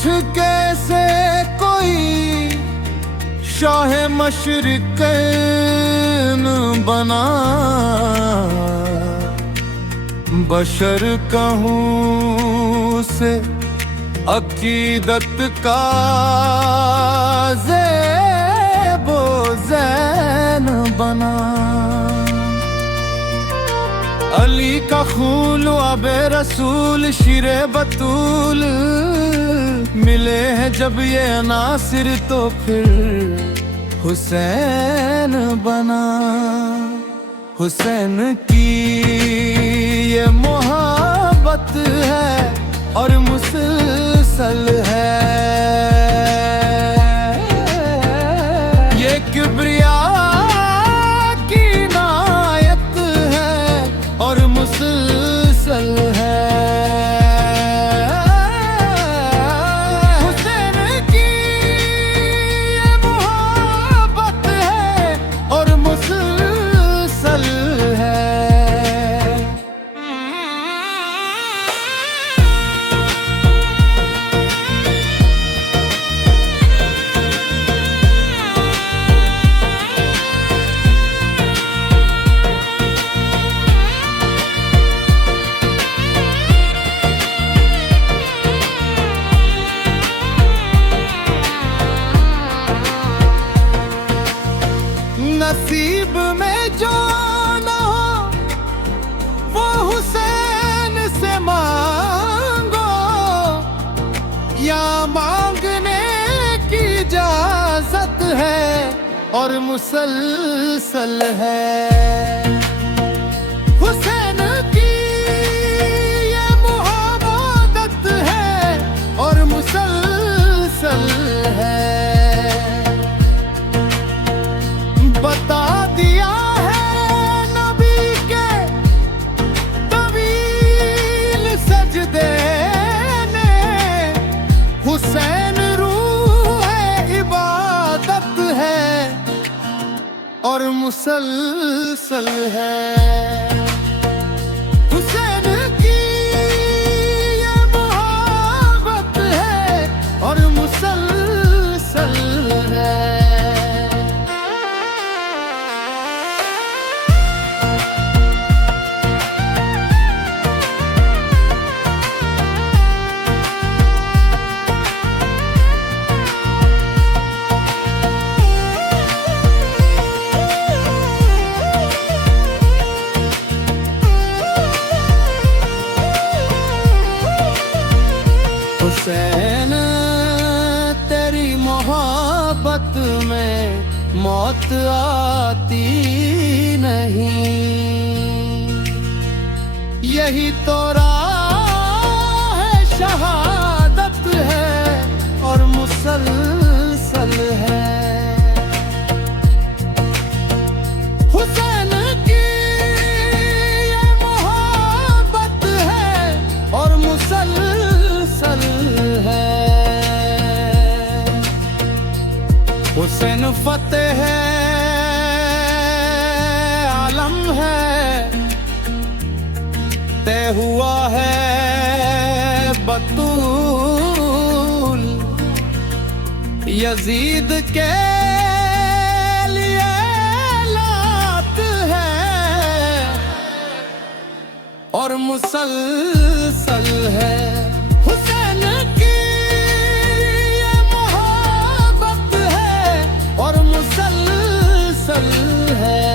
कैसे कोई शाह मशरिकैन बना, बशर कहूँ से अकीदत का ज़ेबो ज़ैन बना। अली का खूल अबे रसूल शिरे बतूल मिले हैं जब ये अनासिर तो फिर हुसैन बना। हुसैन की ये मोहब्बत है और मुसलसल है, ये किब्रिया की नायत है और मुसलसल है। नसीब में जो न हो वो हुसैन से मांगो, या मांगने की इजाजत है और मुसलसल है। हुसैन की ये मोहब्बत है और मुसलसल है। बता दिया है नबी के तवील सजदे ने, हुसैन रूह है इबादत है और मुसलसल है। हुसैन की ये मोहब्बत है और मुसलसल है। हुसैन तेरी मोहब्बत में मौत आती नहीं, यही तो राह है शहादत है और मुसलसल है। हुसैन की ये मोहब्बत है और मुसलसल है। हुसैन फतेह है आलम है, तय हुआ है बतूल, यजीद के लिए लात है और मुसलसल है। हुसैन की ये मोहब्बत है और मुसलसल है।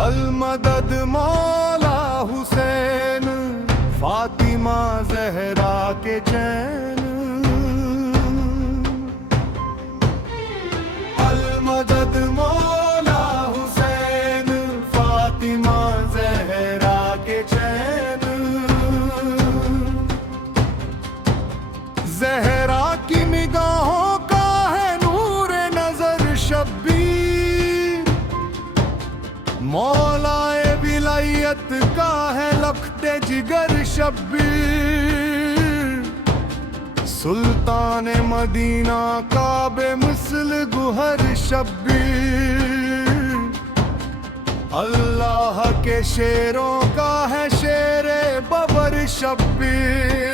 अल-मदद मौला हुसैन, फातिमा ज़हरा के चैन। अल-मदद मौला हुसैन, फातिमा ज़हरा के चैन। ज़हरा की निगाहों का है नूर नजर शब्बीर, मौलाए विलायत का है लख्ते जिगर शब्बीर। सुल्तान मदीना काबे मिसल गुहर शब्बीर, अल्लाह के शेरों का है शेरे बबर शब्बीर।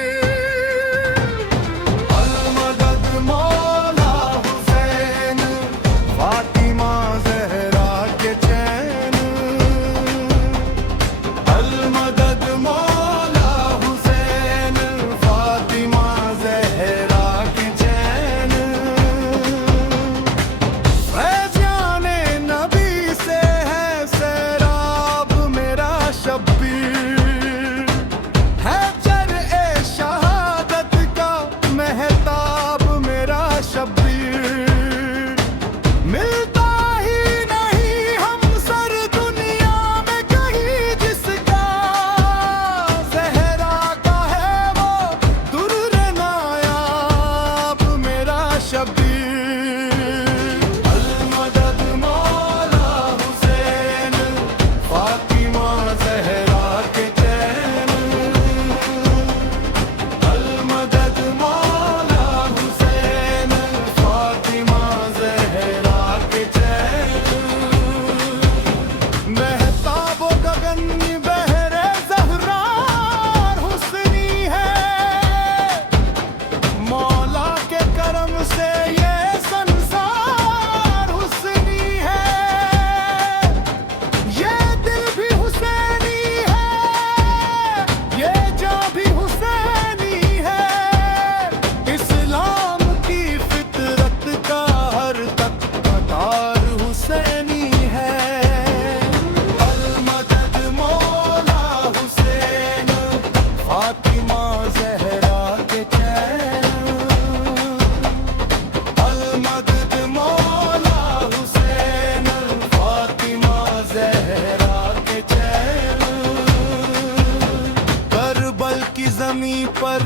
ज़मीं पर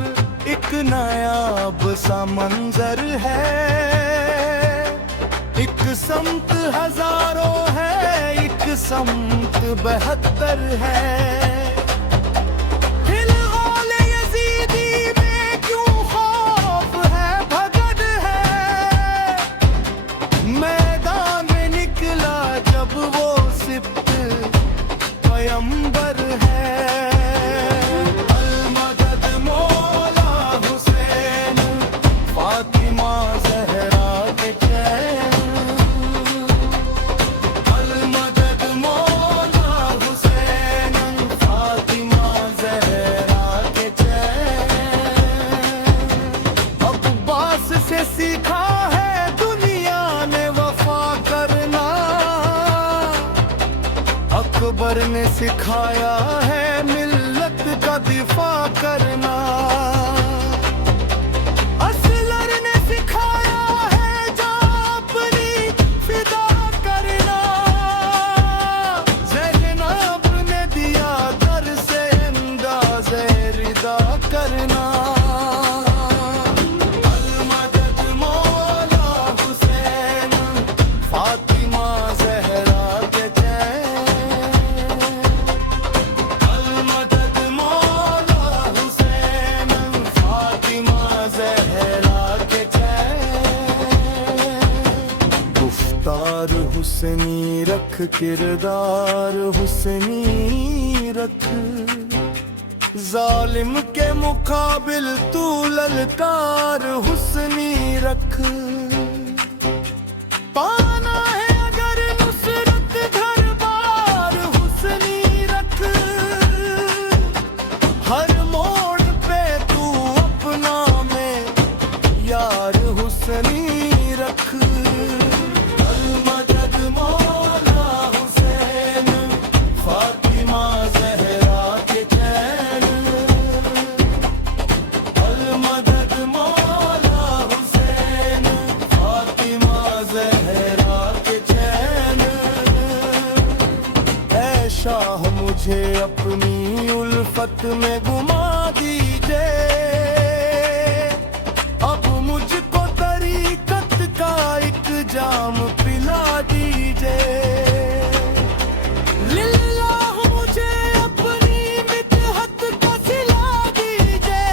एक नायाब सा मंजर है, एक समत हजारों है, एक समत 72 है। हिलगोले यजीदी में क्यों खौफ है, भगद है। मैदान में निकला जब वो सिब्त पैगंबर है। सीखा है दुनिया ने वफा करना, अकबर ने सिखाया है मिल्लत का दिफा करना। असगर ने सिखाया है जो अपनी फिदा करना। ज़ैनब ने दिया दर्से अंदाज़े रिदा करना। हुस्नी रख किरदार हुस्नी रख, जालिम के मुकाबिल तू ललकार हुस्नी रख। पाना है अगर नुसरत घर बार हुस्नी रख, हर मोड़ पे तू अपना में यार हुस्नी रख। शाह मुझे अपनी उल्फत में गुमा दीजिए, अब मुझको तरीकत का एक जाम पिला दीजिए। लिल्लाह मुझे अपनी मितहत का सिला दीजिए,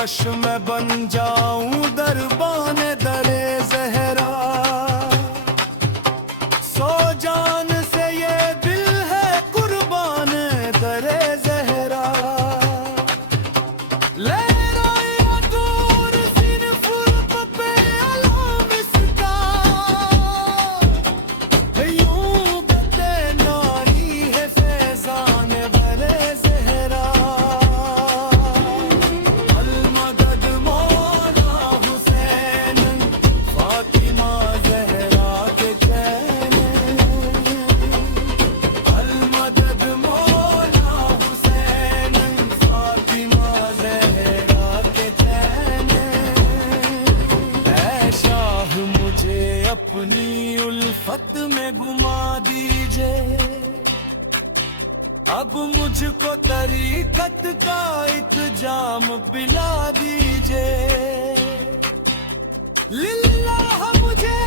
काश मैं बन जाऊं दरबान दरे जहरा। सो जान से ये दिल है कुर्बान दरे जहरा। लहराया दूर सिर फुर्क पे अलाम इसका, यूं बदले नारी है फैजान बरे जहरा। अल मदद मौला हुसैन फातिमा जहरा के चैन। अल मदद मौला हुसैन फातिमा जहरा के चैन। ऐ शाह मुझे अपनी उल्फत में घुमा दीजिए, अब मुझको तरीकत का एक जाम पिला दीजिए। लिल्लाह मुझे